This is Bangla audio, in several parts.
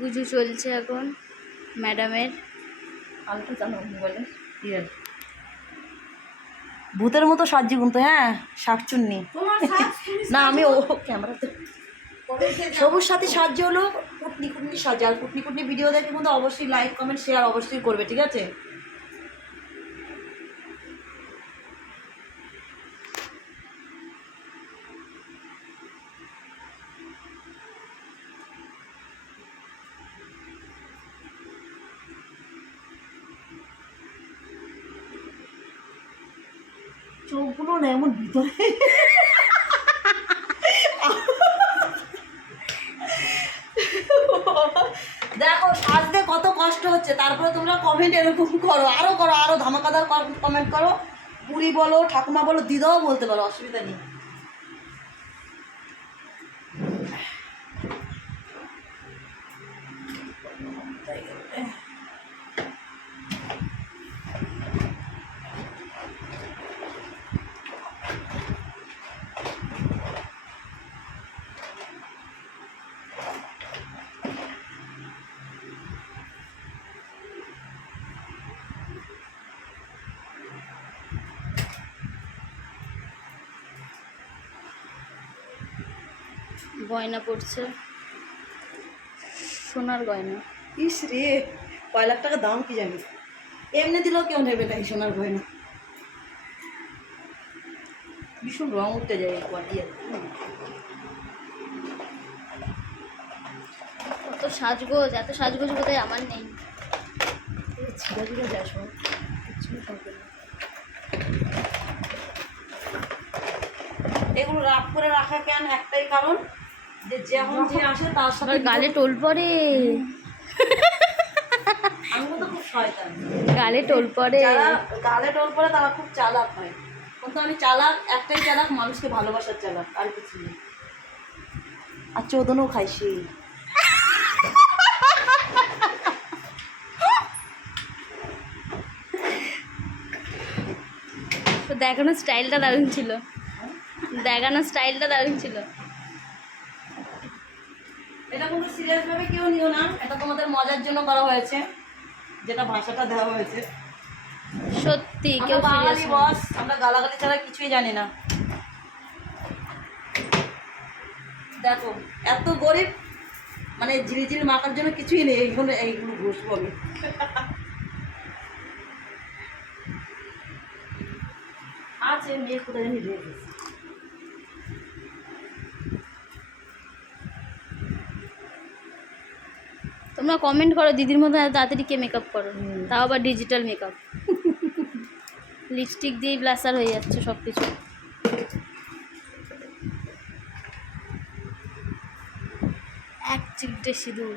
সাজুগুজু চলছে এখন ম্যাডামের। আলটা জানো মোবাইলে। ভূতের মতো সাজি কিন্তু হ্যাঁ শাকচুন্নি। না আমি ও ক্যামেরাতে। সবুজ সাথে সাহায্য হলো কুটনি কুটনি সাজা। আর কুটনি কুটনি ভিডিও দেখে কিন্তু অবশ্যই লাইক কমেন্ট শেয়ার অবশ্যই করবে ঠিক আছে? চোখগুলো না এমন ভিতরে। দেখো, সাজতে কত কষ্ট হচ্ছে, তারপরে তোমরা কমেন্ট এরকম করো, আরও করো, আরও ধামাকাদার কমেন্ট করো। বুড়ি বলো, ঠাকুমা বলো, দিদাও বলতে পারো, অসুবিধা নেই। গয়না পড়ছে। সোনার গয়না। ইস রে কয় লাখ টাকা দাম কি জানি। এমনি দিলেও কেউ নেবে না এই সোনার গয়না। ভীষণ রং উঠতে যায় এই কোয়ালিটি কত সাজগোজ এত সাজগোজ বোধহয় আমার নেই। ছিঁড়া না এগুলো রাখ করে রাখা কেন? একটাই কারণ যেমন যে আসে তার সাথে গালে টোল পড়ে। আমিও তো খুব শয়তান। গালে টোল পড়ে। গালে টোল পরে তারা খুব চালাক হয়। কিন্তু আমি চালাক একটাই চালাক মানুষকে ভালোবাসার চালাক আর কিছু নেই। আর চোদনও খাই সেই। তো দেখানোর স্টাইলটা দারুণ ছিল। দেখানোর স্টাইলটা দারুণ ছিল। এটা কোনো সিরিয়াস ভাবে কেউ নিও না। এটা তোমাদের মজার জন্য করা হয়েছে যেটা ভাষাটা দেওয়া হয়েছে। সত্যি কেউ বাঙালি বস আমরা গালাগালি ছাড়া কিছুই জানি না। দেখো এত গরিব মানে ঝিরিঝিরি মাখার জন্য কিছুই নেই এইগুলো এইগুলো ঘুষবো আমি আছে মেয়ে কোথায় জানি রেখেছে তোমরা কমেন্ট করো দিদির মতো তাড়াতাড়ি কে মেকআপ করো? তাও আবার ডিজিটাল মেকআপ লিপস্টিক দিয়ে ব্লাসার হয়ে যাচ্ছে সব কিছু এক চিকটে সিঁদুর।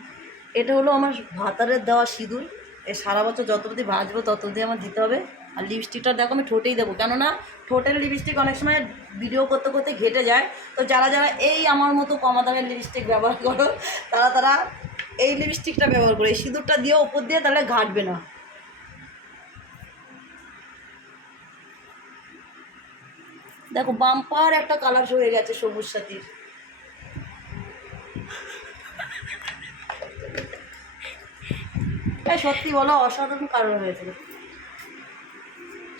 এটা হলো আমার ভাতারের দেওয়া সিঁদুর। এ সারা বছর যত অবধি ভাজবো তত অবধি আমার দিতে হবে। আর লিপস্টিকটা দেখো আমি ঠোঁটেই দেবো। কেননা ঠোঁটের লিপস্টিক অনেক সময় ভিডিও করতে করতে ঘেটে যায়। তো যারা যারা এই আমার মতো কমা দামের লিপস্টিক ব্যবহার করো তারা তারা এই লিপস্টিকটা ব্যবহার করো। এই সিঁদুরটা দিয়ে ওপর দিয়ে তাহলে ঘাটবে না। দেখো, বাম্পার একটা কালার হয়ে গেছে সবুজ সাথীর। সত্যি বলো, অসাধারণ কারণ হয়েছিল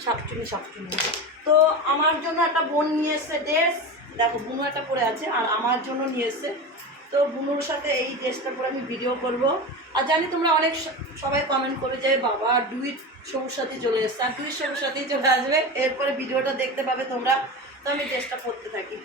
শাকচুনি শাকচুনি। তো আমার জন্য একটা বোন নিয়ে এসছে, ড্রেস। দেখো, বুনু একটা পরে আছে, আর আমার জন্য নিয়ে এসছে। তো বুনুর সাথে এই ড্রেসটা পরে আমি ভিডিও করব। আর জানি তোমরা অনেক সবাই কমেন্ট করে যে, বাবা ডুইট সবুর সাথে চলে এসছে। আর ডুইট সবুজ সাথেই চলে আসবে। এরপরে ভিডিওটা দেখতে পাবে তোমরা। তো আমি ড্রেসটা পরতে থাকি।